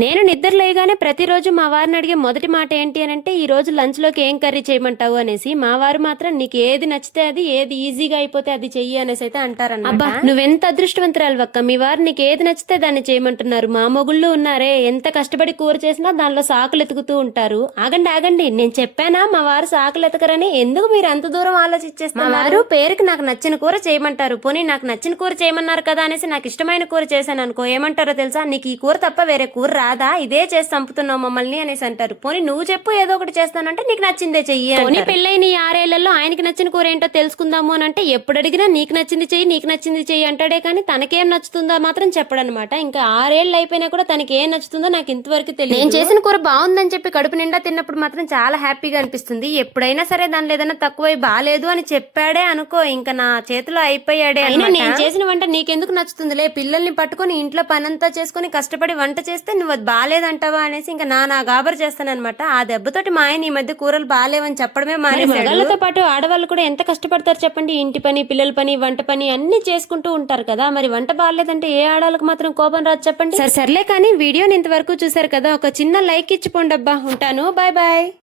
నేను నిద్ర లేయగానే ప్రతిరోజు మా వారిని అడిగే మొదటి మాట ఏంటి అని అంటే ఈ రోజు లంచ్లోకి ఏం కర్రీ చేయమంటావు? అనేసి. మా వారు మాత్రం నీకు ఏది నచ్చితే అది ఏది ఈజీగా అయిపోతే అది చెయ్యి అనేసి అయితే అంటారన్నమాట. అబ్బా నువ్వెంత అదృష్టవంతురాలు అక్క మీ వారు నీకు ఏది నచ్చితే దాన్ని చేయమంటున్నారు. మా మొగుళ్ళు ఉన్నారే ఎంత కష్టపడి కూర చేసినా దానిలో సాకులు ఎతుకుతూ ఉంటారు. ఆగండి ఆగండి నేను చెప్పానా? మా వారు సాకులు ఎతకరని ఎందుకు మీరు అంత దూరం ఆలోచించేస్తున్నారు మా వారు పేరుకి నాకు నచ్చిన కూర చేయమంటారు. పోనీ నాకు నచ్చిన కూర చేయమన్నారు కదా అనేసి నాకు ఇష్టమైన కూర చేశాను అనుకో. ఏమంటారో తెలుసా? నీకు ఈ కూర తప్ప వేరే కూర రాదా ఇదే చేసి చంపుతున్నావు మమ్మల్ని అనేసి అంటారు. పోనీ నువ్వు చెప్పు ఏదో ఒకటి చేస్తానంటే నీకు నచ్చిందే చెయ్యి పోనీ పెళ్ళైన ఈ ఆరేళ్ళలో ఆయనకి నచ్చిన కూర ఏంటో తెలుసుకుందాము అని అంటే ఎప్పుడు అడిగినా నీకు నచ్చింది చెయ్యి నీకు నచ్చింది చెయ్యి అంటాడే కానీ తనకేం నచ్చుతుందో మాత్రం చెప్పడనమాట. ఇంకా ఆరేళ్ళు అయిపోయినా కూడా తనకి ఏం నచ్చుతుందో నాకు ఇంతవరకు తెలియదు. నేను చేసిన కూర బాగుందని చెప్పి కడుపు నిండా తిన్నప్పుడు మాత్రం చాలా హ్యాపీగా అనిపిస్తుంది. ఎప్పుడైనా సరే దానిలో ఏదైనా తక్కువై బాగాలేదు అని చెప్పాడే అనుకో ఇంకా నా చేతిలో అయిపోయాడే నేను చేసిన వంట నీకెందుకు నచ్చుతుందిలే? పిల్లల్ని పట్టుకొని ఇంట్లో పనంతా చేసుకొని కష్టపడి వంట చేస్తే నువ్వు అది బాగాలేదంటావా అనేసి ఇంకా నా నా గాబరు చేస్తానన్నమాట. ఆ దెబ్బతోటి మా ఆయన ఈ మధ్య కూరలు బాగాలేవని చెప్పడమే మగాళ్ళతో పాటు ఆడవాళ్ళు కూడా ఎంత కష్టపడతారు చెప్పండి? ఇంటి పని పిల్లల పని వంట పని అన్ని చేసుకుంటూ ఉంటారు కదా. మరి వంట బాగాలేదంటే ఏ ఆడవాళ్ళకి మాత్రం కోపం రాదు చెప్పండి? సరే సర్లే కానీ వీడియోని ఇంతవరకు చూసారు కదా. ఒక చిన్న లైక్ ఇచ్చిపోండి అబ్బా ఉంటాను. Bye bye.